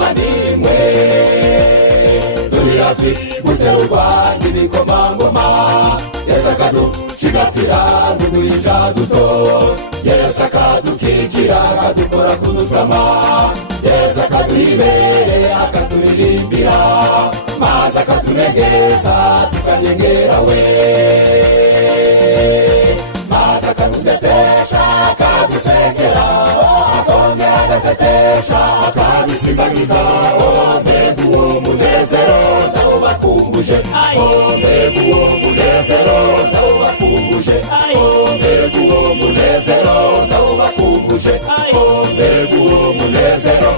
manimwe turi hafi guterurwa n'ibikomangoma Yesu akaducigatira n'uduhinja duto Yesu akadukikira akadukora kudutama Yesu akaduhibere akaturirimbira maze akatunegeza tukanyengera we maze akadutetesha akadusengera akongera agatetesha akadusimbagiza mbega uwo munezero ndawubakumbuje mbega uwo munezero ndawubakumbuje mbega uwo munezero ndawubakumbuje mbega uwo munezero